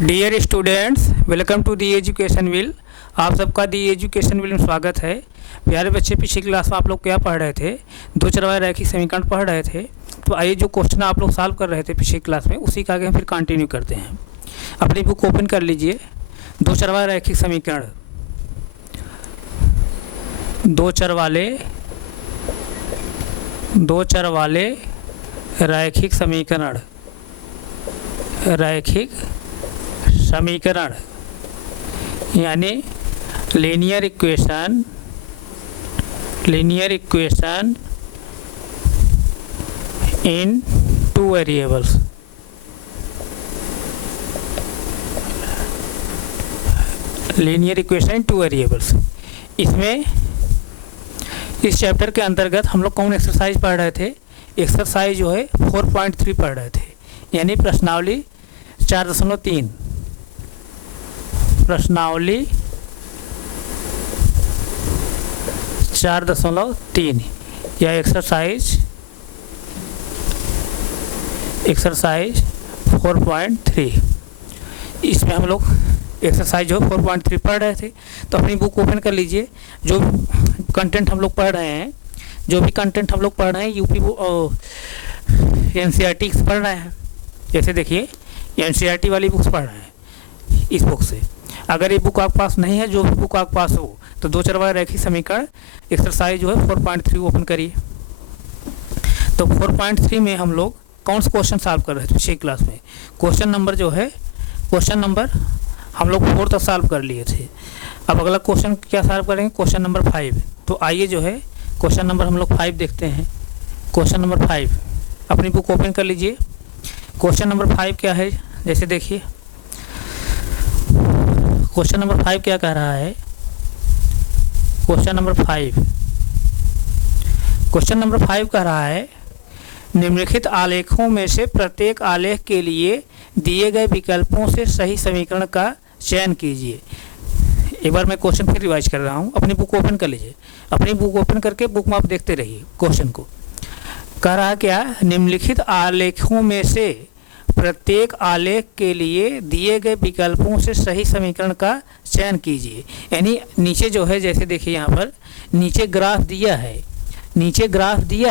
Dear students, welcome to the education wheel. आप सबका दी education wheel में स्वागत है। प्यारे बच्चे, पिछली क्लास में आप लोग क्या पढ़ रहे थे? दो चरवाहे रैखिक समीकरण पढ़ रहे थे। तो आइए, जो क्वेश्चन आप लोग सॉल्व कर रहे थे पिछली क्लास में, उसी का आगे हम फिर कंटिन्यू करते हैं। अपनी बुक ओपन कर लीजिए। दो चरवाहे रैखिक समीकरण, दो चर वाले रैखिक समीकरण, रैखिक समीकरण यानी linear equation in two variables. Linear equation in two variables, इसमें इस चैप्टर के अंतर्गत हम लोग कौन एक्सरसाइज पढ़ रहे थे? एक्सरसाइज जो है 4.3 पढ़ रहे थे, यानी प्रश्नावली 4.3। प्रश्नावली 4.3 या एक्सरसाइज 4.3। इसमें हम लोग एक्सरसाइज जो 4.3 पढ़ रहे थे। तो अपनी बुक ओपन कर लीजिए। जो कंटेंट हम लोग पढ़ रहे हैं, यूपी एनसीईआरटी पढ़ रहे हैं। जैसे देखिए, एनसीईआरटी वाली बुक्स पढ़ रहे हैं इस बुक से। अगर ये बुक आपके पास नहीं है, जो भी बुक आपके पास हो, तो दो चरवाहे रैखिक समीकरण एक्सरसाइज जो है 4.3 ओपन करिए। तो 4.3 में हम लोग कौन सा क्वेश्चन सॉल्व कर रहे थे पिछली क्लास में? क्वेश्चन नंबर हम लोग 4 तक सॉल्व कर लिए थे। अब अगला क्वेश्चन क्या सॉल्व करेंगे? Question number 5। तो आइए जो है क्वेश्चन नंबर हम लोग 5 देखते हैं। क्वेश्चन नंबर 5, अपनी बुक ओपन कर लीजिए। क्वेश्चन नंबर 5 क्या है? जैसे देखिए, क्वेश्चन नंबर 5 क्या कह रहा है? क्वेश्चन नंबर 5 कह रहा है, निम्नलिखित आलेखों में से प्रत्येक आलेख के लिए दिए गए विकल्पों से सही समीकरण का चयन कीजिए। एक बार मैं क्वेश्चन फिर रिवाइज कर रहा हूँ। अपनी बुक ओपन कर लीजिए। अपनी बुक ओपन करके बुक में आप देखते रहिए क्वेश्चन को। कह रहा क्या? निम्नलिखित आलेखों में से प्रत्येक आलेख के लिए दिए गए विकल्पों से सही समीकरण का चयन कीजिए। यानी नीचे जो है, जैसे देखिए यहाँ पर नीचे ग्राफ दिया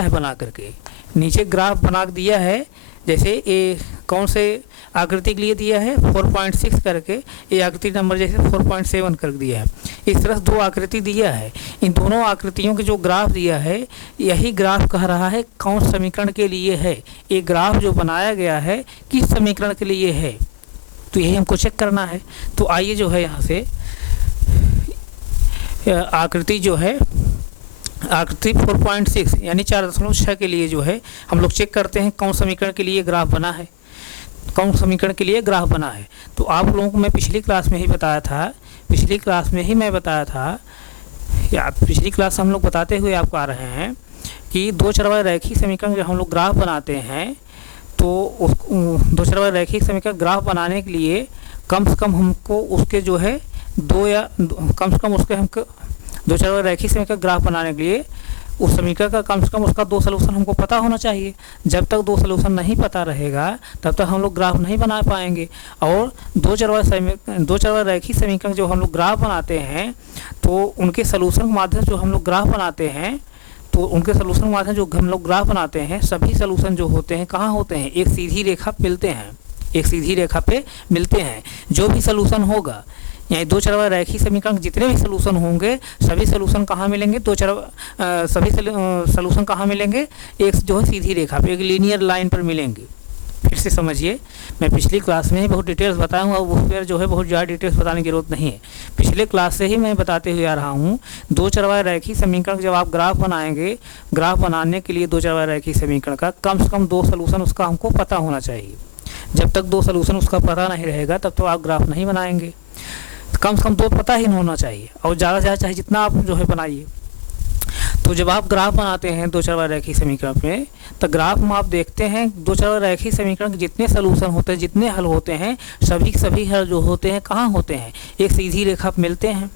है बना करके। नीचे ग्राफ बना दिया है। जैसे ये कौन से आकृति के लिए दिया है? 4.6 करके। ये आकृति नंबर जैसे 4.7 कर दिया है। इस तरह से 2 आकृति दिया है। इन दोनों आकृतियों के जो ग्राफ दिया है, यही ग्राफ कह रहा है कौन समीकरण के लिए है। ये ग्राफ जो बनाया गया है किस समीकरण के लिए है, तो यही हमको चेक करना है। तो आइए जो है यहाँ से आकृति जो है, आकृति 4.6 यानी 4.6 के लिए जो है हम लोग चेक करते हैं कौन समीकरण के लिए ग्राफ बना है, तो आप लोगों को मैं पिछली क्लास में ही बताया था, या पिछली क्लास हम लोग बताते हुए आपको आ रहे हैं कि दो चरवाहे रैखिक समीकरण जब हम लोग ग्राफ बनाते हैं, तो दो चरवाहे रैखिक समीकरण ग्राफ बनाने के लिए कम से कम हमको उसके जो है दो चरवाहे रैखिक समीकरण ग्राफ बनाने के लिए उस समीकरण का कम से कम उसका 2 सलूशन हमको पता होना चाहिए। जब तक 2 सलूशन नहीं पता रहेगा, तब तक हम लोग ग्राफ नहीं बना पाएंगे। और दो चरवाहे रैखिक समीकरण जो हम लोग ग्राफ बनाते हैं, तो उनके सलूशन के माध्यम जो हम लोग ग्राफ बनाते हैं, सभी सलूशन जो होते हैं कहाँ होते हैं? एक सीधी रेखा पे मिलते हैं। जो भी सलूशन होगा, यानी दो चरवाहे रैखिक समीकरण जितने भी सलूशन होंगे, सभी सलूशन कहाँ मिलेंगे? सभी सलूशन कहाँ मिलेंगे? एक जो है सीधी रेखा पे, एक लीनियर लाइन पर मिलेंगे। फिर से समझिए, मैं पिछली क्लास में ही बहुत डिटेल्स बताया हूँ। अब उस पर जो है बहुत ज़्यादा डिटेल्स बताने की जरूरत नहीं है। पिछले क्लास से ही मैं बताते हुए आ रहा हूँ, दो चरवाहे रैखिक समीकरण जब आप ग्राफ बनाएंगे, ग्राफ बनाने के लिए दो चरवाहे रैखिक समीकरण का कम से कम 2 सलूशन उसका हमको पता होना चाहिए। जब तक 2 सलूशन उसका पता नहीं रहेगा, तब तो आप ग्राफ नहीं बनाएंगे। कम से कम 2 पता ही होना चाहिए, और ज़्यादा से ज़्यादा चाहे जितना आप जो है बनाइए। तो जब आप ग्राफ बनाते हैं दो चरवाहे रैखिक समीकरण में, तो ग्राफ में आप देखते हैं दो चरवाहे रैखिक समीकरण के जितने सलूशन होते हैं, जितने हल होते हैं, सभी हल जो होते हैं कहाँ होते हैं? एक सीधी रेखा पर मिलते हैं।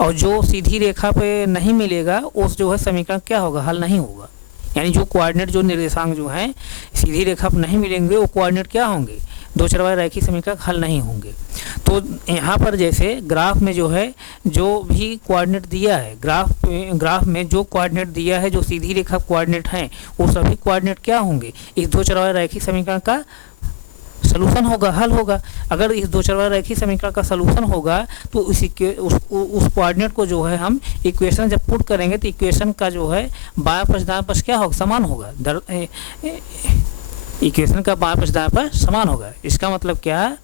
और जो सीधी रेखा पे नहीं मिलेगा, उस जो है समीकरण क्या होगा? हल नहीं होगा। यानी जो कोऑर्डिनेट, जो निर्देशांक जो हैं सीधी रेखा पर नहीं मिलेंगे, वो कोऑर्डिनेट क्या होंगे? दो चर वाले रैखिक समीकरण हल नहीं होंगे। तो यहाँ पर जैसे ग्राफ में जो है जो भी कोऑर्डिनेट दिया है, ग्राफ में जो कोऑर्डिनेट दिया है, जो सीधी रेखा कोऑर्डिनेट हैं, वो सभी कोऑर्डिनेट क्या होंगे, इस दो चर वाले रैखिक समीकरण का सलूशन होगा, हल होगा। अगर इस दो चर वाले रैखिक समीकरण का सलूशन होगा तो उस कोऑर्डिनेट को जो है हम इक्वेशन जब पुट करेंगे तो इक्वेशन का जो है बायां पक्ष दायां पक्ष क्या होगा, समान होगा। इक्वेशन का बायां पक्ष दायां पक्ष समान होगा। इसका मतलब क्या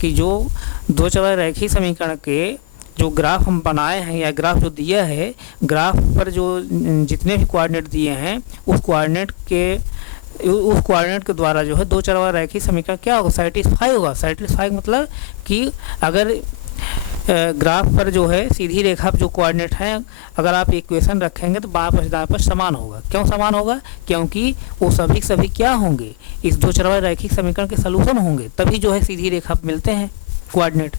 कि जो दो चर वाले रैखिक समीकरण के जो ग्राफ हम बनाए हैं या ग्राफ जो दिया है, ग्राफ पर जो जितने भी कोऑर्डिनेट दिए हैं उस कोऑर्डिनेट के द्वारा जो है दो चर वाला रैखिक समीकरण क्या होगा, सेटिस्फाई होगा। सेटिस्फाई मतलब कि अगर ग्राफ पर जो है सीधी रेखा पर जो कोऑर्डिनेट हैं अगर आप इक्वेशन रखेंगे तो बायां पक्ष दायां पक्ष समान होगा। क्यों समान होगा, क्योंकि वो सभी क्या होंगे, इस दो चर वाले रैखिक समीकरण के सलूशन होंगे, तभी जो है सीधी रेखा पर मिलते हैं कोऑर्डिनेट।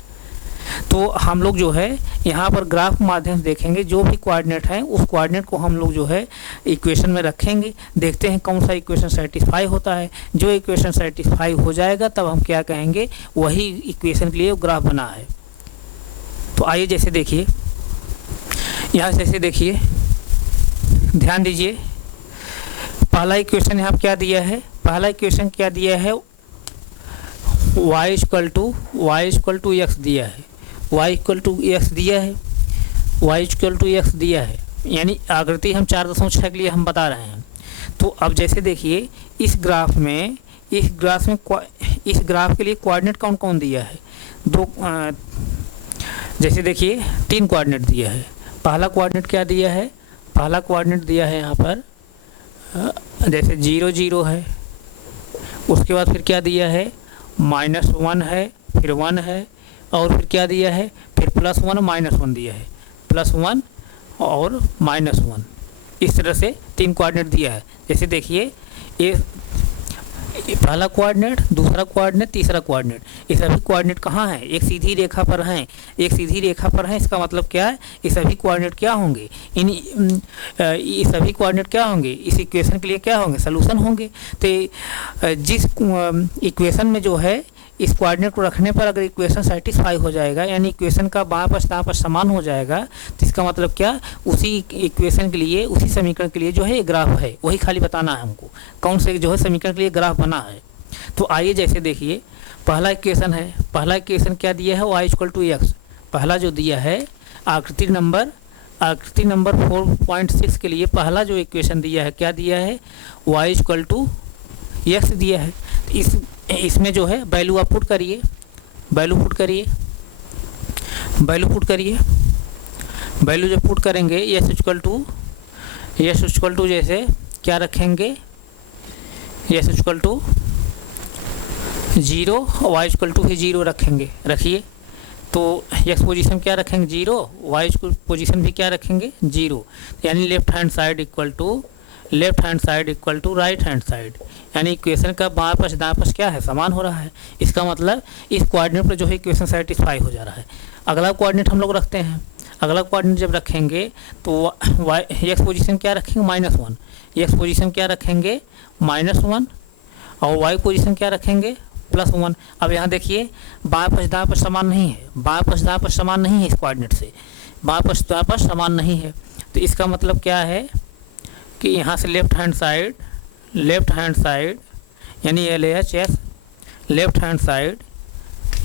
तो हम लोग जो है यहाँ पर ग्राफ माध्यम से देखेंगे जो भी कोऑर्डिनेट है उस कोऑर्डिनेट को हम लोग जो है इक्वेशन में रखेंगे, देखते हैं कौन सा इक्वेशन सेटिस्फाई होता है। जो इक्वेशन सेटिस्फाई हो जाएगा तब हम क्या कहेंगे, वही इक्वेशन के लिए ग्राफ बना है। तो आइए जैसे देखिए, यहाँ जैसे देखिए, ध्यान दीजिए, पहला इक्वेशन यहाँ क्या दिया है, पहला इक्वेशन क्या दिया है, y इक्वल टू एक्स दिया है, y इक्वल टू एक्स दिया है, y इक्वल टू एक्स दिया है, यानी आकृति हम 4.6 के लिए हम बता रहे हैं। तो अब जैसे देखिए इस ग्राफ के लिए कोऑर्डिनेट कौन कौन दिया है, जैसे देखिए 3 कोऑर्डिनेट दिया है। पहला कोऑर्डिनेट क्या दिया है, पहला कोऑर्डिनेट दिया है यहाँ पर जैसे 0 0 है, उसके बाद फिर क्या दिया है, -1 है, फिर 1 है, और फिर क्या दिया है, फिर +1 -1 दिया है, +1 और -1, इस तरह से 3 कोऑर्डिनेट दिया है। जैसे देखिए ये पहला कोऑर्डिनेट, दूसरा कोऑर्डिनेट, तीसरा कोऑर्डिनेट, ये सभी कोऑर्डिनेट कहाँ हैं, एक सीधी रेखा पर हैं, एक सीधी रेखा पर हैं। इसका मतलब क्या है, ये सभी कोऑर्डिनेट क्या होंगे, ये सभी कोऑर्डिनेट क्या होंगे, इस इक्वेशन के लिए क्या होंगे, सलूशन होंगे। तो जिस इक्वेशन में जो है इस कोऑर्डिनेट को रखने पर अगर इक्वेशन सेटिस्फाई हो जाएगा, यानी इक्वेशन का बायां पक्ष दायां पक्ष समान हो जाएगा, तो इसका मतलब क्या, उसी इक्वेशन के लिए, उसी समीकरण के लिए जो है ये ग्राफ है, वही खाली बताना है हमको कौन से जो है समीकरण के लिए ग्राफ बना है। तो आइए जैसे देखिए पहला इक्वेशन है, पहला इक्वेशन क्या दिया है, y इक्वल टू एक्स, पहला जो दिया है आकृति नंबर 4.6 के लिए पहला जो इक्वेशन दिया है क्या दिया है, y इक्वल टू एक्स दिया है। इसमें जो है वैल्यू आप पुट करिए, वैल्यू जब पुट करेंगे एस इक्वल टू जैसे क्या रखेंगे, S equal to 0, Y equal to भी 0 रखेंगे, रखिए। तो एक्स पोजीशन क्या रखेंगे 0, वाई पोजीशन भी क्या रखेंगे 0, यानी left hand side equal to right hand side, यानी इक्वेशन का बायां पक्ष दायां पक्ष क्या है, समान हो रहा है। इसका मतलब इस कोऑर्डिनेट पर जो है इक्वेशन सेटिस्फाई हो जा रहा है। अगला कोऑर्डिनेट हम लोग रखते हैं, अगला कोऑर्डिनेट जब रखेंगे तो वाई एक्स पोजीशन क्या रखेंगे -1, एक्स पोजीशन क्या रखेंगे -1 और वाई पोजीशन क्या रखेंगे +1। अब यहाँ देखिए बायां पक्ष दायां पक्ष समान नहीं है, बायां पक्ष दायां पक्ष समान नहीं है, इस कोऑर्डिनेट से बायां पक्ष दायां पक्ष समान नहीं है। तो इसका मतलब क्या है कि यहाँ से लेफ्ट हैंड साइड यानी LHS left hand side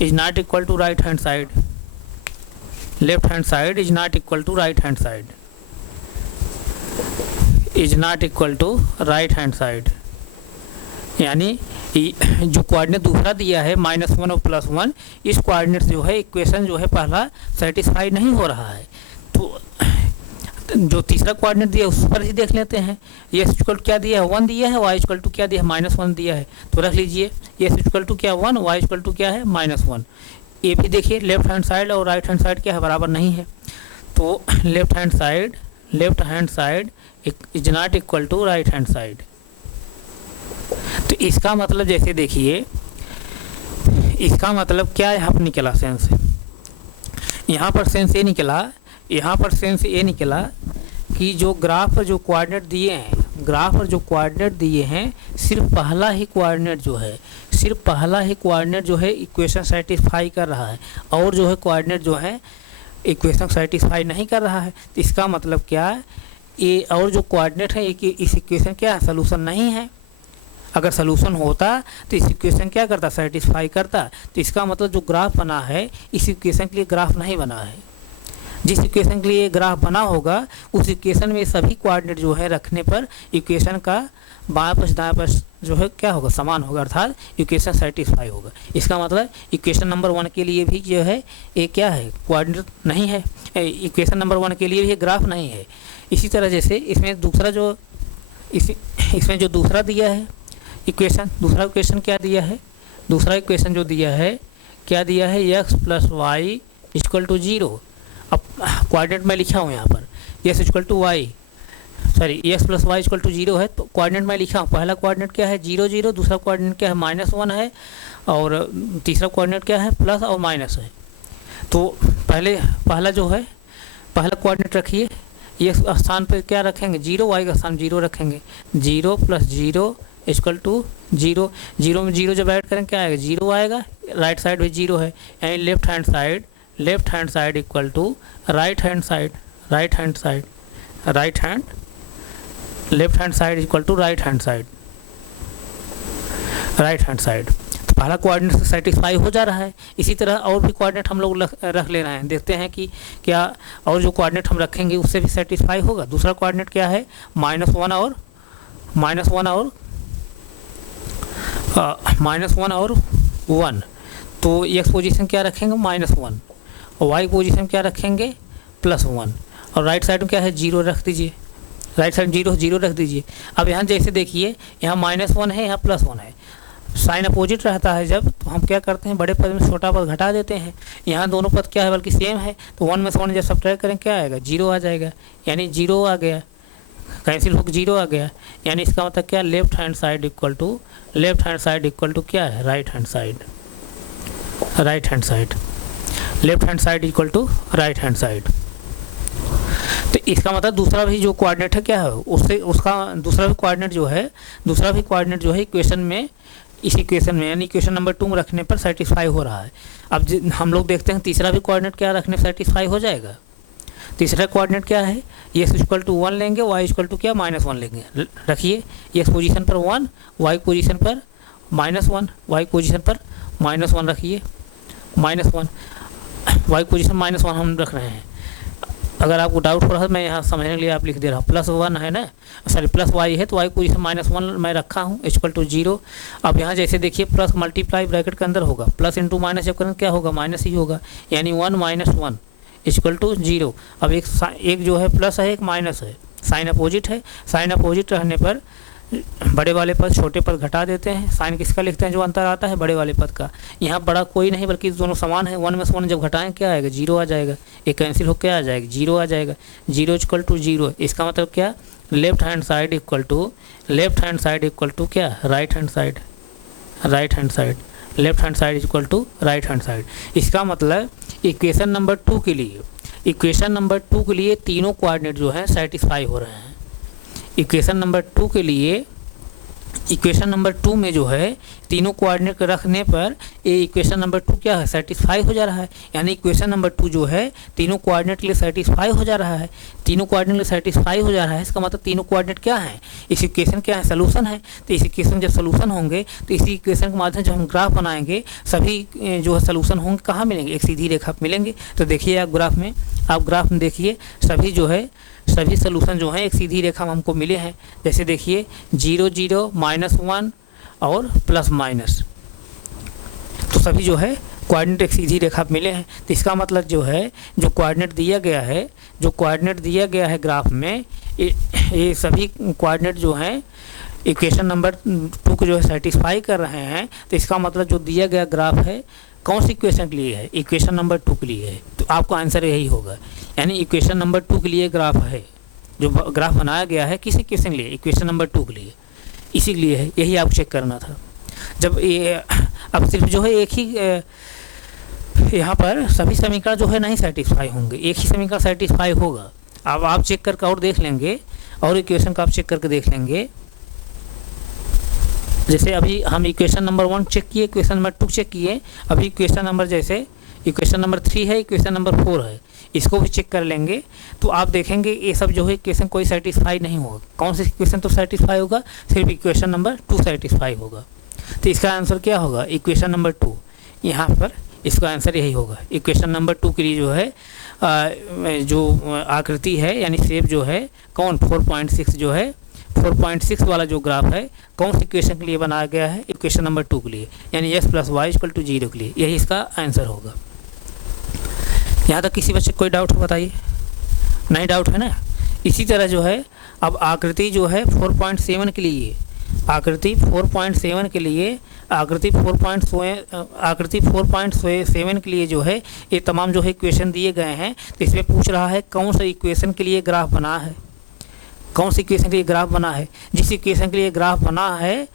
is not equal to right hand side, left hand side is not equal to right hand side, is not equal to right hand side, यानी जो coordinate दूसरा दिया है -1 और +1, इस coordinate जो है इक्वेशन जो है पहला सेटिस्फाई नहीं हो रहा है। तो जो तीसरा कोऑर्डिनेट दिया है उस पर ही देख लेते हैं। ये इक्वल क्या दिया है 1 दिया है, y इक्वल टू क्या दिया है -1 दिया है, तो रख लीजिए ये इक्वल टू क्या 1, y इक्वल टू क्या है -1। ये भी देखिए लेफ्ट हैंड साइड और राइट हैंड साइड क्या है, बराबर नहीं है। तो left hand side is not equal to right hand side. तो इसका मतलब जैसे देखिए, इसका मतलब क्या यहाँ पर निकला सेंस, यहाँ पर सेंस ये निकला कि जो ग्राफ पर जो कोऑर्डिनेट दिए हैं ग्राफ पर जो कोऑर्डिनेट दिए हैं सिर्फ पहला ही कोऑर्डिनेट जो है इक्वेशन सेटिस्फाई कर रहा है, और जो है कोऑर्डिनेट जो है इक्वेशन सेटिस्फाई नहीं कर रहा है। तो इसका मतलब क्या है, ये और जो कोऑर्डिनेट है इस इक्वेशन क्या है, सोल्यूशन नहीं है। अगर सोल्यूशन होता तो इस इक्वेशन क्या करता, सेटिस्फाई करता। तो इसका मतलब जो ग्राफ बना है इस इक्वेशन के लिए ग्राफ नहीं बना है। जिस इक्वेशन के लिए ग्राफ बना होगा उस इक्वेशन में सभी कोऑर्डिनेट जो है रखने पर इक्वेशन का बाएं पक्ष दाएं पक्ष जो है क्या होगा, समान होगा, अर्थात इक्वेशन सेटिस्फाई होगा। इसका मतलब इक्वेशन नंबर 1 के लिए भी जो है ये क्या है, कोऑर्डिनेट नहीं है, इक्वेशन नंबर 1 के लिए भी ग्राफ नहीं है। इसी तरह जैसे इसमें दूसरा जो इसमें जो दूसरा दिया है इक्वेशन, दूसरा इक्वेशन क्या दिया है, दूसरा इक्वेशन जो दिया है क्या दिया है, x + y = 0। अब कोऑर्डिनेट मैं लिखा हूँ यहाँ पर x = y, sorry x + y = 0 है, तो कोऑर्डिनेट मैं लिखा हूँ। पहला कोऑर्डिनेट क्या है 0 0, दूसरा कोऑर्डिनेट क्या है -1 है, और तीसरा कोऑर्डिनेट क्या है प्लस और माइनस है। तो पहला जो है पहला कोऑर्डिनेट रखिए, ये स्थान पर क्या रखेंगे 0, y का स्थान 0 रखेंगे। 0 + 0 = 0, 0 में 0 जब ऐड करेंगे क्या आएगा, 0 आएगा। राइट साइड भी 0 है, यानी left hand side equal to right hand side left hand side equal to right hand side. तो पहला कोऑर्डिनेट से सेटिस्फाई हो जा रहा है। इसी तरह और भी कोऑर्डिनेट हम लोग रख ले रहे हैं, देखते हैं कि क्या और जो कोऑर्डिनेट हम रखेंगे उससे भी सेटिस्फाई होगा। दूसरा कोऑर्डिनेट क्या है -1 और 1, तो x पोजीशन क्या रखेंगे -1 और y पोजीशन क्या रखेंगे +1, और राइट साइड में क्या है 0 रख दीजिए, राइट साइड 0 रख दीजिए। अब यहाँ जैसे देखिए यहाँ -1 है, यहाँ +1 है, साइन अपोजिट रहता है जब, तो हम क्या करते हैं बड़े पद में छोटा पद घटा देते हैं। यहाँ दोनों पद क्या है बल्कि सेम है, तो 1 में से 1 जब सब्ट्रैक्ट करें क्या आएगा 0 आ जाएगा, यानी 0 आ गया, कैंसिल होकर 0 आ गया। यानी इसका मतलब क्या, left hand side equal to क्या है राइट हैंड साइड तो इसका मतलब दूसरा भी जो कोऑर्डिनेट है क्या है उससे उसका दूसरा भी कोऑर्डिनेट जो है इक्वेशन में, इस इक्वेशन में यानी इक्वेशन नंबर 2 में रखने पर सेटिस्फाई हो रहा है। अब हम लोग देखते हैं तीसरा भी कोऑर्डिनेट क्या रखने पर सेटिस्फाई हो जाएगा। तीसरा कोऑर्डिनेट क्या है, x = 1 लेंगे, y = क्या -1 लेंगे। रखिए x पोजीशन पर 1, y पोजीशन पर -1, y पोजीशन पर -1 रखिए, -1 y पोजीशन -1 हम रख रहे हैं। अगर आपको डाउट हो रहा है मैं यहाँ समझने के लिए आप लिख दे रहा हूँ, +1 है ना, सॉरी +y है तो y पोजीशन -1 मैं रखा हूँ, = 0। अब यहाँ जैसे देखिए प्लस मल्टीप्लाई ब्रैकेट के अंदर होगा, प्लस इंटू माइनस जब करें क्या होगा माइनस ही होगा, यानी 1 - 1 = 0। अब एक जो है प्लस है एक माइनस है, साइन अपोजिट है, साइन अपोजिट रहने पर बड़े वाले पद छोटे पद घटा देते हैं। साइन किसका लिखते हैं जो अंतर आता है बड़े वाले पद का, यहाँ बड़ा कोई नहीं बल्कि दोनों समान है। 1 में से 1 जब घटाएं क्या आएगा 0 आ जाएगा, ये कैंसिल हो क्या आ जाएगा 0 आ जाएगा, 0 = 0। इसका मतलब क्या, left hand side equal to क्या right hand side left hand side equal to right hand side. इसका मतलब इक्वेशन नंबर 2 के लिए तीनों कोऑर्डिनेट जो है सेटिस्फाई हो रहे हैं। इक्वेशन नंबर 2 में जो है तीनों कोऑर्डिनेट रखने पर ये इक्वेशन नंबर 2 क्या है सेटिस्फाई हो जा रहा है, यानी इक्वेशन नंबर 2 जो है तीनों कोऑर्डिनेट के लिए सेटिस्फाई हो जा रहा है। इसका मतलब तीनों कोऑर्डिनेट क्या है, इस इक्वेशन क्या है सोल्यूशन है। तो इस इक्वेशन जब सोल्यूशन होंगे तो इसी इक्वेशन के माध्यम से जब हम ग्राफ बनाएंगे सभी जो है सोल्यूशन होंगे कहाँ मिलेंगे, एक सीधी रेखा मिलेंगे। तो देखिए आप ग्राफ में देखिए सभी सोल्यूशन जो हैं एक सीधी रेखा में हमको मिले हैं। जैसे देखिए 0 0 -1 और प्लस माइनस, तो सभी जो है कोऑर्डिनेट एक सीधी रेखा मिले हैं। तो इसका मतलब जो है जो कोऑर्डिनेट दिया गया है ग्राफ में, ये सभी कोऑर्डिनेट जो हैं इक्वेशन नंबर 2 को जो है सेटिस्फाई कर रहे हैं। तो इसका मतलब जो दिया गया ग्राफ है कौन सी इक्वेशन के लिए है, इक्वेशन नंबर 2 के लिए है। तो आपका आंसर यही होगा, यानी इक्वेशन नंबर 2 के लिए ग्राफ है, जो ग्राफ बनाया गया है किस इक्वेशन के लिए, इक्वेशन नंबर 2 के लिए, इसी के लिए है। यही आपको चेक करना था। जब ये अब सिर्फ जो है एक ही यहाँ पर सभी समीकरण जो है नहीं सेटिस्फाई होंगे, एक ही समीकरण सेटिस्फाई होगा। अब आप चेक करके और देख लेंगे, और इक्वेशन का आप चेक करके देख लेंगे। जैसे अभी हम इक्वेशन नंबर 1 चेक किए, इक्वेशन नंबर 2 चेक किए, अभी इक्वेशन नंबर जैसे इक्वेशन नंबर 3 है, इक्वेशन नंबर 4 है, इसको भी चेक कर लेंगे। तो आप देखेंगे ये सब जो है इक्वेशन कोई सेटिस्फाई नहीं होगा। कौन सी इक्वेशन तो सेटिस्फाई होगा, सिर्फ इक्वेशन नंबर 2 सेटिस्फाई होगा। तो इसका आंसर क्या होगा, इक्वेशन नंबर 2। यहाँ पर इसका आंसर यही होगा। इक्वेशन नंबर 2 के लिए जो है जो आकृति है यानी शेप जो है कौन 4.6 जो है 4.6 वाला जो ग्राफ है कौन सी इक्वेशन के लिए बनाया गया है, इक्वेशन नंबर 2 के लिए, यानी x + y = 0 के लिए। यही इसका आंसर होगा। यहाँ तक किसी बच्चे कोई डाउट हो बताइए? नहीं डाउट है ना। इसी तरह जो है अब आकृति जो है 4.7 के लिए, आकृति 4.7 के लिए, आकृति 4.7 के लिए जो है ये तमाम जो है इक्वेशन दिए गए हैं। तो इसमें पूछ रहा है कौन सा इक्वेशन के लिए ग्राफ बना है, कौन सी इक्वेशन के लिए ग्राफ बना है। जिस इक्वेशन के लिए ग्राफ बना है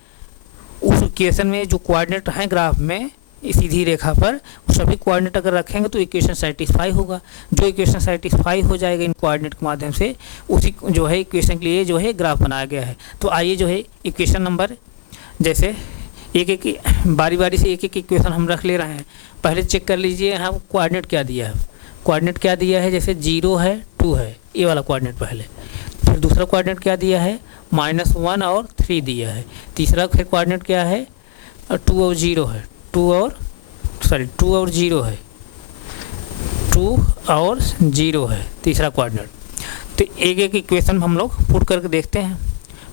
उस इक्वेशन में जो कोऑर्डिनेट हैं ग्राफ में सीधी रेखा पर, सभी कोऑर्डिनेट अगर रखेंगे तो इक्वेशन सेटिस्फाई होगा। जो इक्वेशन सेटिस्फाई हो जाएगा इन कोऑर्डिनेट के माध्यम से, उसी जो है इक्वेशन के लिए जो है ग्राफ बनाया गया है। तो आइए जो है इक्वेशन नंबर जैसे एक एक बारी बारी से एक एक इक्वेशन हम रख ले रहे हैं। पहले चेक कर लीजिए यहाँ कोऑर्डिनेट क्या दिया है। कोऑर्डिनेट क्या दिया है, जैसे 0 है 2 है, ये वाला कोऑर्डिनेट पहले। फिर दूसरा कोऑर्डिनेट क्या दिया है, -1 और 3 दिया है। तीसरा फिर कोऑर्डिनेट क्या है, 2 और 0 है, 2 और 0 है, 2 और 0 है तीसरा कोऑर्डिनेट। तो एक एक इक्वेशन हम लोग पुट करके देखते हैं।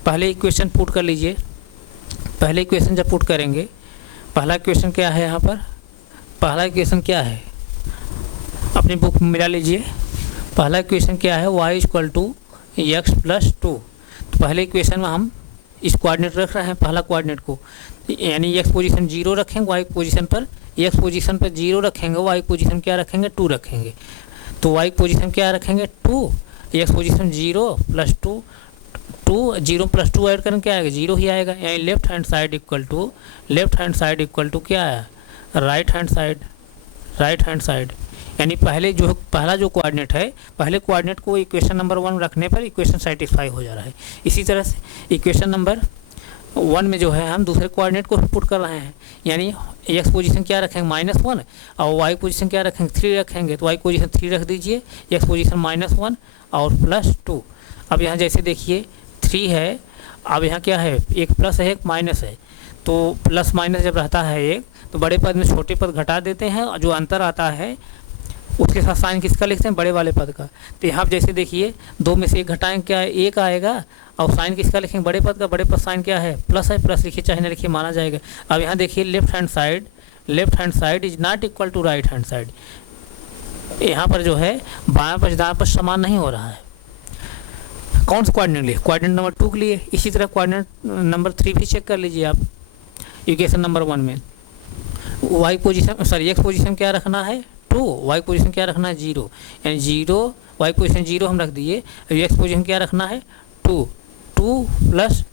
पहले इक्वेशन पुट कर लीजिए। पहले इक्वेशन जब पुट करेंगे, पहला इक्वेशन क्या है यहाँ पर, पहला इक्वेशन क्या है अपनी बुक में मिला लीजिए। पहला इक्वेशन क्या है, y = x + 2। तो पहले इक्वेशन में हम इस कोऑर्डिनेट रख रहे हैं, पहला कोऑर्डिनेट को, यानी x पोजीशन 0 रखेंगे, y पोजीशन पर x पोजीशन पर 0 रखेंगे, y पोजीशन क्या रखेंगे 2 रखेंगे। तो y पोजीशन क्या रखेंगे 2, x पोजीशन 0 + 2, 0 + 2 ऐड करेंगे क्या आएगा 0 ही आएगा। यानी left hand side equal to क्या है, राइट हैंड साइड। यानी पहला जो कोऑर्डिनेट है, पहले कोऑर्डिनेट को इक्वेशन नंबर 1 रखने पर इक्वेशन सेटिस्फाई हो जा रहा है। इसी तरह से इक्वेशन नंबर 1 में जो है हम दूसरे कोऑर्डिनेट को पुट कर रहे हैं, यानी x पोजीशन क्या रखेंगे -1 और y पोजीशन क्या रखेंगे 3 रखेंगे। तो y पोजीशन 3 रख दीजिए, x पोजीशन -1 और +2। अब यहाँ जैसे देखिए 3 है, अब यहाँ क्या है, एक प्लस है एक माइनस है। तो प्लस माइनस जब रहता है एक, तो बड़े पद में छोटे पद घटा देते हैं और जो अंतर आता है उसके साथ साइन किसका लिखते हैं, बड़े वाले पद का। तो यहाँ जैसे देखिए 2 में से 1 घटाएंगे क्या है, 1 आएगा, और साइन किसका लिखेंगे, बड़े पद का। बड़े पद साइन क्या है, प्लस है, प्लस लिखिए चाहे ना लिखिए माना जाएगा। अब यहाँ देखिए left hand side is not equal to right hand side. यहाँ पर जो है बायां पक्ष दायां पक्ष समान नहीं हो रहा है। कौन सा कोऑर्डिनेट लिए, कोऑर्डिनेट नंबर 2 के लिए। इसी तरह कोऑर्डिनेट नंबर 3 भी चेक कर लीजिए आप। इक्वेशन नंबर 1 में x पोजीशन क्या रखना है 2, y पोजीशन क्या रखना है 0, यानी 0 y पोजीशन 0 हम रख दिए। x पोजीशन क्या रखना है 2 +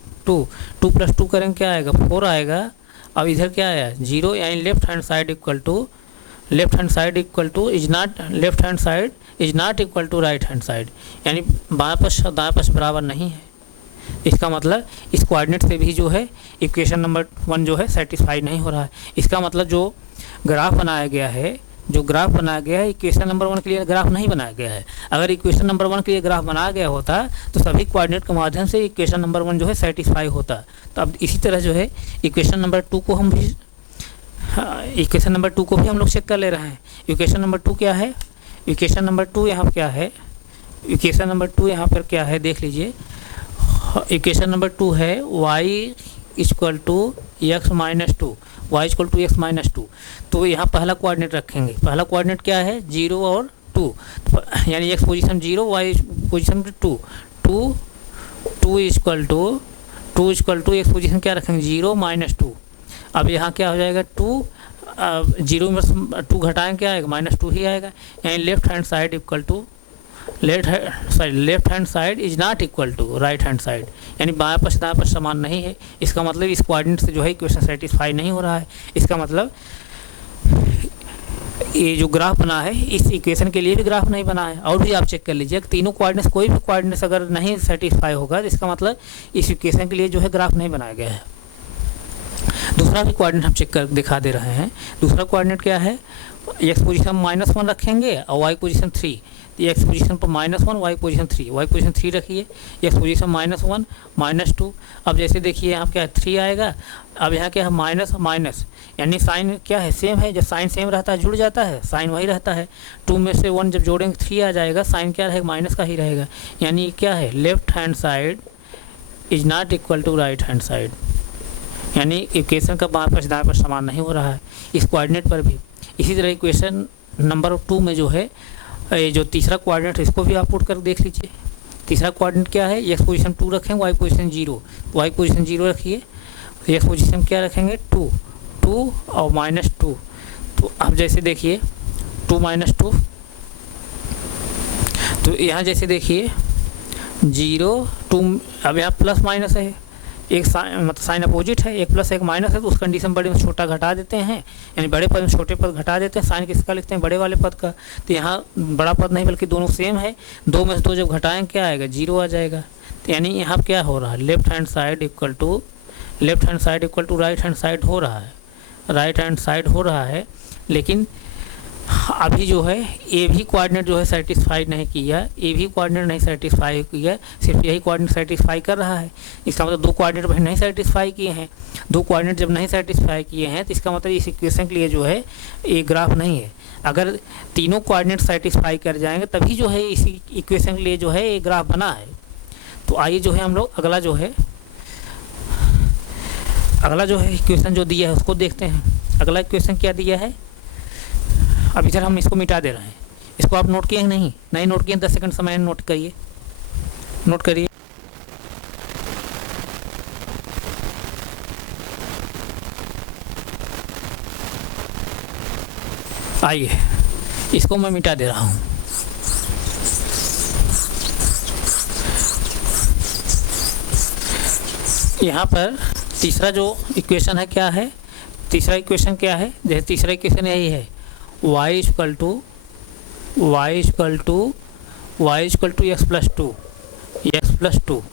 2 करेंगे क्या आएगा 4 आएगा। अब इधर क्या आया 0, यानी left hand side equal to is not equal to right hand side, यानी बायां पक्ष दायां पक्ष बराबर नहीं है। इसका मतलब इस कोऑर्डिनेट से भी जो है इक्वेशन नंबर 1 जो है सेटिस्फाई नहीं हो रहा है। इसका मतलब जो ग्राफ बनाया गया है इक्वेशन नंबर 1 के लिए ग्राफ नहीं बनाया गया है। अगर इक्वेशन नंबर 1 के लिए ग्राफ बनाया गया होता तो सभी कोऑर्डिनेट के माध्यम से इक्वेशन नंबर 1 जो है सेटिस्फाई होता। तो अब इसी तरह जो है इक्वेशन नंबर 2 को हम भी हम लोग चेक कर ले रहे हैं। इक्वेशन नंबर 2 क्या है, इक्वेशन नंबर 2 यहाँ पर क्या है देख लीजिए। इक्वेशन नंबर 2 है y = x - 2। तो यहाँ पहला कोऑर्डिनेट रखेंगे। पहला कोऑर्डिनेट क्या है 0 और 2, यानी x position 0 y position 2 = x position क्या रखेंगे 0 - 2। अब यहाँ क्या हो जाएगा 2, 0 में 2 घटाएंगे क्या आएगा -2 ही आएगा। यानी left hand side is not equal to right hand side, यानी बायां पक्ष दायां पक्ष समान नहीं है। इसका मतलब इस कोऑर्डिनेट से जो है इक्वेशन सेटिस्फाई नहीं हो रहा है। इसका मतलब ये जो ग्राफ बना है इस इक्वेशन के लिए भी ग्राफ नहीं बना है। और भी आप चेक कर लीजिए, तीनों कोऑर्डिनेट्स कोई भी कोऑर्डिनेट्स अगर नहीं सेटिस्फाई होगा तो इसका मतलब इस इक्वेशन के लिए जो है ग्राफ नहीं बनाया गया है। दूसरा भी कोऑर्डिनेट हम चेक कर दिखा दे रहे हैं। दूसरा कोऑर्डिनेट क्या है, एक्स पोजीशन -1 रखेंगे और वाई पोजीशन 3। एक्स पोजीशन पर -1, वाई पोजीशन 3, वाई पोजीशन 3 रखिए, एक्स पोजीशन -1 -2। अब जैसे देखिए यहाँ क्या है 3 आएगा। अब यहाँ क्या है माइनस माइनस, यानी साइन क्या है सेम है। जब साइन सेम रहता है जुड़ जाता है, साइन वही रहता है। 2 में से 1 जब जोड़ेंगे 3 आ जाएगा, साइन क्या रहेगा माइनस का ही रहेगा। यानी क्या है left hand side is not equal to right hand side, यानी इक्वेशन का बाएं पास दाएं पास समान नहीं हो रहा है इस कोऑर्डिनेट पर भी। इसी तरह इक्वेशन नंबर 2 में जो है ये जो तीसरा कोऑर्डिनेट है इसको भी आप पुट कर देख लीजिए। तीसरा कोऑर्डिनेट क्या है, एक्स पोजीशन 2 रखेंगे, वाई पोजीशन 0, वाई पोजीशन 0 रखिए, एक्स पोजीशन क्या रखेंगे 2 और -2। तो अब जैसे देखिए 2 -2, तो यहाँ जैसे देखिए 0 2, अब यहाँ प्लस माइनस है, एक साइन मतलब साइन अपोजिट है, एक प्लस एक माइनस है, तो उस कंडीशन बड़े में छोटा घटा देते हैं, यानी बड़े पद में छोटे पद घटा देते हैं। साइन किसका लिखते हैं बड़े वाले पद का। तो यहाँ बड़ा पद नहीं बल्कि दोनों सेम है। 2 में से 2 जब घटाएंगे क्या आएगा 0 आ जाएगा। तो यानी यहाँ क्या हो रहा है left hand side equal to right hand side हो रहा है, राइट हैंड साइड हो रहा है। लेकिन अभी जो है ए भी कोऑर्डिनेट जो है सेटिस्फाई नहीं किया, ए भी कोऑर्डिनेट नहीं सेटिस्फाई किया, सिर्फ यही कोऑर्डिनेट सेटिस्फाई कर रहा है। इसका मतलब 2 कोऑर्डिनेट भाई नहीं सेटिस्फाई किए हैं। 2 कोऑर्डिनेट जब नहीं सेटिस्फाई किए हैं तो इसका मतलब इस इक्वेशन के लिए जो है ये ग्राफ नहीं है। अगर तीनों कोऑर्डिनेट सेटिस्फाई कर जाएंगे तभी जो है इसी इक्वेशन के लिए जो है ये ग्राफ बना है। तो आइए जो है हम लोग अगला जो है इक्वेशन जो दिया है उसको देखते हैं। अगला इक्वेशन क्या दिया है, अब इधर हम इसको मिटा दे रहे हैं। इसको आप नोट किए हैं नहीं नोट किए 10 सेकंड समय नोट करिए। आइए इसको मैं मिटा दे रहा हूँ। यहाँ पर तीसरा जो इक्वेशन है क्या है, तीसरा इक्वेशन क्या है, जैसे तीसरा इक्वेशन यही है y equal to x plus 2। तो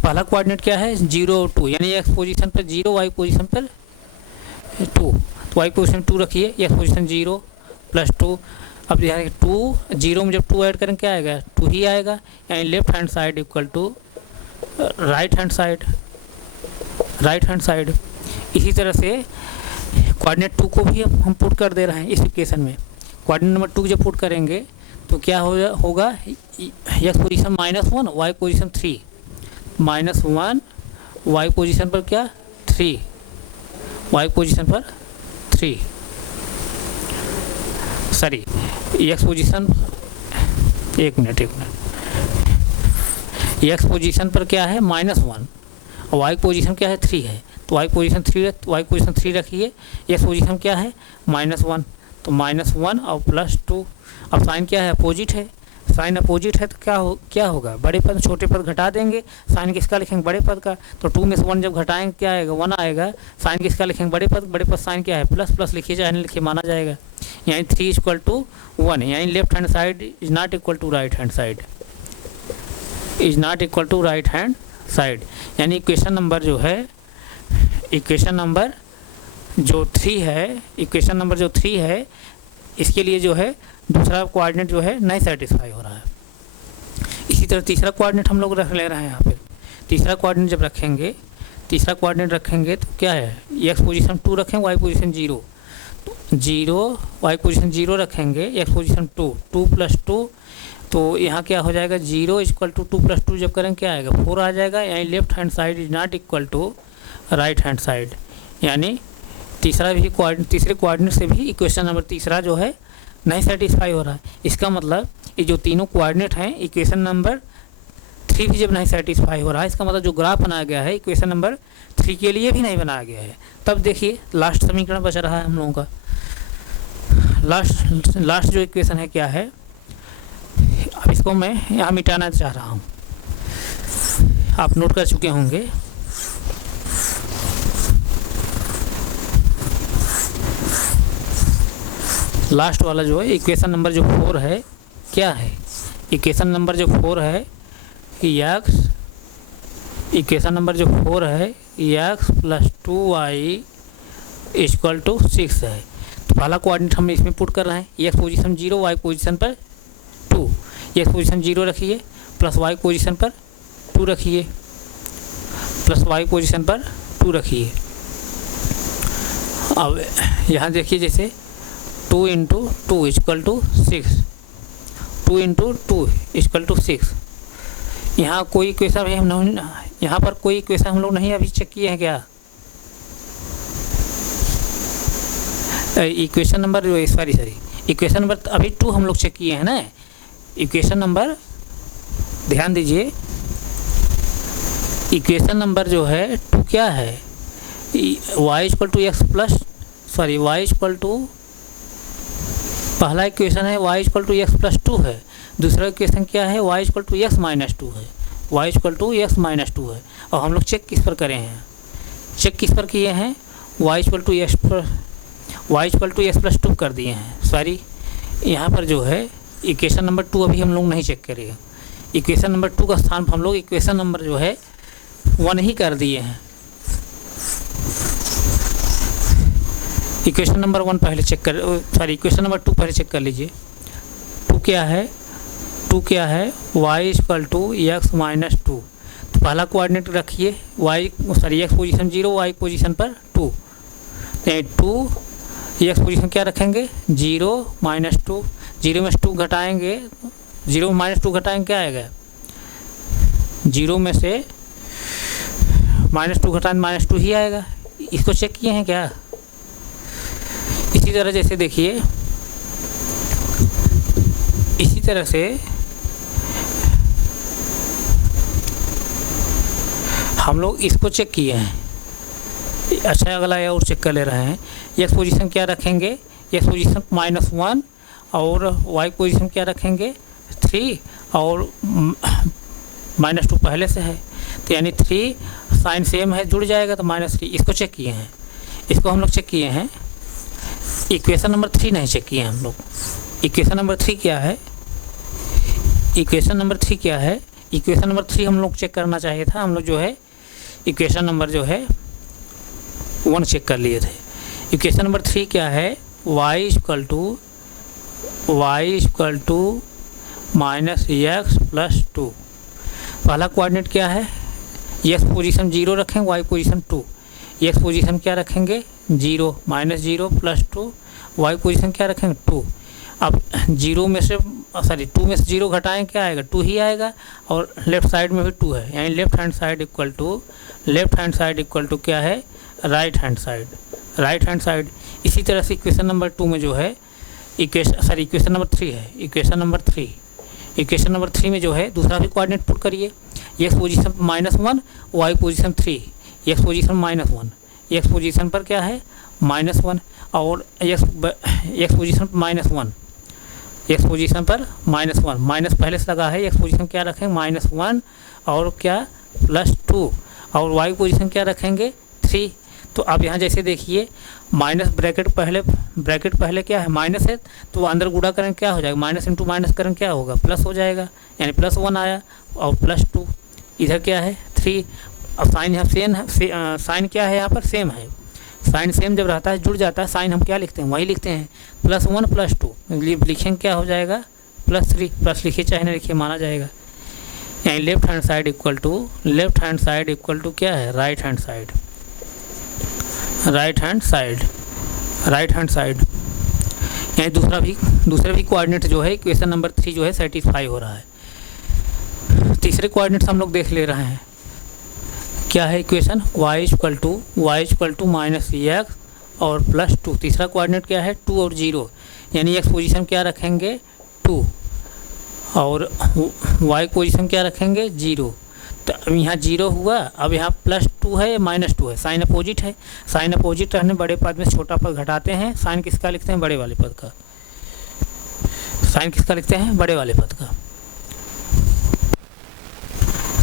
पहला कोऑर्डिनेट क्या है 0 और 2, यानी x पोजीशन पर 0, y पोजीशन पर 2। तो y पोजीशन 2 रखिए, x पोजीशन 0 प्लस 2। अब यहाँ 2 0 में जब 2 ऐड करेंगे क्या आएगा 2 ही आएगा, यानी left hand side equal to right hand side. इसी तरह से कोऑर्डिनेट 2 को भी हम पुट कर दे रहे हैं इस इक्वेशन में। कोऑर्डिनेट नंबर 2 जब पुट करेंगे तो क्या होगा x position -1, y position 3, -1 y position पर क्या 3, वाई पोजीशन पर 3, सॉरी एक्स पोजीशन एक मिनट एक्स पोजीशन पर क्या है -1 और वाई पोजीशन क्या है 3 है। तो वाई पोजीशन 3 रखिए, एक्स पोजीशन क्या है -1, तो -1 और +2। अब साइन क्या है अपोजिट है, साइन अपोजिट है तो क्या होगा बड़े पद छोटे पद घटा देंगे। साइन किसका लिखेंगे बड़े पद का, तो 2 में से 1 जब घटाएंगे क्या आएगा 1 आएगा। साइन किसका लिखेंगे बड़े पद साइन क्या है प्लस लिखिए चाहे नहीं लिखिए माना जाएगा। यानी 3 = 1, यानी left hand side is not equal to right hand side, यानी इक्वेशन नंबर जो 3 है इसके लिए जो है दूसरा कोऑर्डिनेट जो है नहीं सेटिस्फाई हो रहा है। इसी तरह तीसरा कोऑर्डिनेट हम लोग रख ले रहे हैं यहाँ पे। तीसरा कोऑर्डिनेट जब रखेंगे तो क्या है एक्स पोजीशन 2 रखेंगे, वाई पोजीशन 0 वाई पोजीशन 0 रखेंगे, एक्स पोजीशन 2 + 2। तो यहाँ क्या हो जाएगा 0 = 2 + 2 जब करेंगे क्या आएगा 4 आ जाएगा, यानी left hand side is not equal to right hand side. यानी तीसरे कोऑर्डिनेट से भी इक्वेशन नंबर तीसरा जो है नहीं सेटिस्फाई हो रहा है। इसका मतलब ये जो तीनों कोऑर्डिनेट हैं इक्वेशन नंबर 3 भी जब नहीं सेटिस्फाई हो रहा है, इसका मतलब जो ग्राफ बनाया गया है इक्वेशन नंबर 3 के लिए भी नहीं बनाया गया है। तब देखिए लास्ट समीकरण बच रहा है हम लोगों का। लास्ट जो इक्वेशन है क्या है, अब इसको मैं यहाँ मिटाना चाह रहा हूँ, आप नोट कर चुके होंगे। लास्ट वाला जो है इक्वेशन नंबर जो 4 है क्या है, इक्वेशन नंबर जो 4 है x, इक्वेशन नंबर जो 4 है x + 2y = 6 है। तो पहला कोऑर्डिनेट हम इसमें पुट कर रहे हैं, x पोजीशन 0, y पोजीशन पर 2, x पोजीशन 0 रखिए प्लस y पोजीशन पर 2 रखिए, प्लस y पोजीशन पर 2 रखिए। अब यहाँ देखिए जैसे 2 × 2 = 6, 2 × 2 = 6। यहाँ कोई इक्वेशन भी हम यहाँ पर कोई इक्वेशन हम लोग नहीं अभी चेक किए हैं क्या, equation number sorry equation number अभी 2 हम लोग चेक किए हैं ना। इक्वेशन नंबर ध्यान दीजिए, इक्वेशन नंबर जो है 2 क्या है, y = x plus sorry y = पहला इक्वेशन है y = x + 2 है, दूसरा इक्वेशन क्या है y = x - 2 है, y = x - 2 है। और हम लोग चेक किस पर करे हैं, चेक किस पर किए हैं, y = x + 2 कर दिए हैं। सॉरी यहाँ पर जो है इक्वेशन नंबर 2 अभी हम लोग नहीं चेक करेंगे, इक्वेशन नंबर 2 का स्थान हम लोग इक्वेशन नंबर जो है 1 ही कर दिए हैं। इक्वेशन नंबर 1 पहले चेक कर, सॉरी इक्वेशन नंबर 2 पहले चेक कर लीजिए। 2 क्या है, 2 क्या है y = x - 2। तो पहला कोऑर्डिनेट रखिए x पोजीशन 0, y पोजीशन पर 2, तो 2 x पोजीशन क्या रखेंगे 0 - 2, 0 में से 2 घटाएंगे, 0 में -2 घटाएंगे क्या आएगा, 0 में से -2 घटाएंगे -2 ही आएगा। इसको चेक किए हैं क्या। इसी तरह जैसे देखिए, इसी तरह से हम लोग इसको चेक किए हैं। अच्छा अगला और चेक कर ले रहे हैं, x पोजीशन क्या रखेंगे, x पोजीशन -1 और y पोजीशन क्या रखेंगे 3 और -2 पहले से है, तो यानी 3 साइन सेम है जुड़ जाएगा तो -3। इसको चेक किए हैं, इसको हम लोग चेक किए हैं। इक्वेशन नंबर 3 नहीं चेक किए हैं हम लोग। इक्वेशन नंबर 3 क्या है, इक्वेशन नंबर 3 क्या है, इक्वेशन नंबर 3 हम लोग चेक करना चाहिए था। हम लोग जो है इक्वेशन नंबर जो है 1 चेक कर लिए थे। इक्वेशन नंबर 3 क्या है, y = -x + 2। पहला कोऑर्डिनेट क्या है, x पोजीशन 0 रखें, y पोजीशन 2, x पोजीशन क्या रखेंगे 0 -0 + 2, y पोजीशन क्या रखेंगे 2। अब 0 में से सॉरी 2 में से 0 घटाएं क्या आएगा 2 ही आएगा, और लेफ्ट साइड में भी 2 है, यानी left hand side equal to क्या है राइट हैंड साइड। इसी तरह से इक्वेशन नंबर 2 में जो है इक्वेशन नंबर 3 है, इक्वेशन नंबर 3 में जो है दूसरा भी कोऑर्डिनेट पुट करिए, x position -1 y position 3, x position -1, x position पर क्या है -1 और x पोजीशन -1, x पोजीशन पर -1, माइनस पहले से लगा है, x पोजीशन क्या रखेंगे -1 और क्या +2 और y पोजीशन क्या रखेंगे 3। तो आप यहाँ जैसे देखिए माइनस ब्रैकेट पहले क्या है माइनस है, तो अंदर गुणा करें क्या हो जाएगा, माइनस इंटू माइनस करें क्या होगा प्लस हो जाएगा, यानी +1 आया और +2 इधर क्या है 3। अब साइन यहाँ सेम है, साइन क्या है यहाँ पर सेम है, साइन सेम जब रहता है जुड़ जाता है साइन हम क्या लिखते हैं वही लिखते हैं +1 +2 लिखेंगे क्या हो जाएगा +3, प्लस लिखिए चाहे ना लिखिए माना जाएगा, यानी left hand side equal to क्या है राइट हैंड साइड। यानी दूसरे भी कोऑर्डिनेट जो है इक्वेशन नंबर 3 जो है सेटिस्फाई हो रहा है। तीसरे कोऑर्डिनेट्स हम लोग देख ले रहे हैं, क्या है इक्वेशन y = -x और +2। तीसरा कोऑर्डिनेट क्या है 2 और 0, यानी x पोजीशन क्या रखेंगे 2 और y पोजीशन क्या रखेंगे 0। तो अब यहाँ 0 हुआ, अब यहाँ +2 है -2 है, साइन अपोजिट है, साइन अपोजिट रहने बड़े पद में छोटा पद घटाते हैं, साइन किसका लिखते हैं बड़े वाले पद का, साइन किसका लिखते हैं बड़े वाले पद का,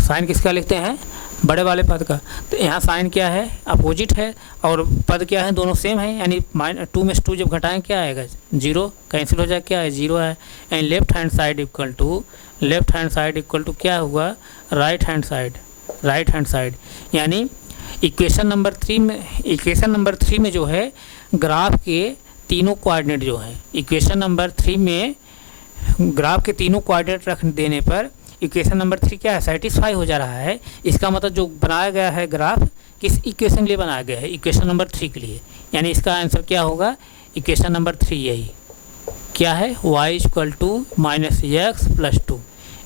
साइन किसका लिखते हैं बड़े वाले पद का। तो यहाँ साइन क्या है, अपोजिट है, और पद क्या है, दोनों सेम है, यानी 2 में से 2 जब घटाएं क्या आएगा, 0 कैंसिल हो जाए, क्या है 0 है। And left hand side equal to क्या हुआ, राइट हैंड साइड। यानी इक्वेशन नंबर 3 में जो है ग्राफ के तीनों कोऑर्डिनेट जो है, इक्वेशन नंबर 3 में ग्राफ के तीनों कोऑर्डिनेट रख देने पर इक्वेशन नंबर 3 क्या है, सेटिस्फाई हो जा रहा है। इसका मतलब जो बनाया गया है ग्राफ किस इक्वेशन के लिए बनाया गया है, इक्वेशन नंबर 3 के लिए। यानी इसका आंसर क्या होगा, इक्वेशन नंबर 3 यही क्या है, y equal to minus x plus 2,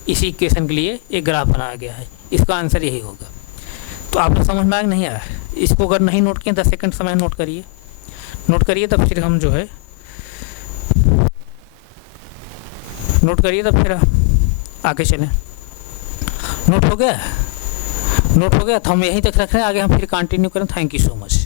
इसी इक्वेशन के लिए एक ग्राफ बनाया गया है। इसका आंसर यही होगा। तो आप लोग समझ में आ नहीं आ रहा है, इसको अगर नहीं नोट किए 10 सेकंड समय नोट करिए तब फिर हम जो है फिर आगे चलें। नोट हो गया तो हम यहीं तक रख रहे हैं, आगे हम फिर कंटिन्यू करें। Thank you so much.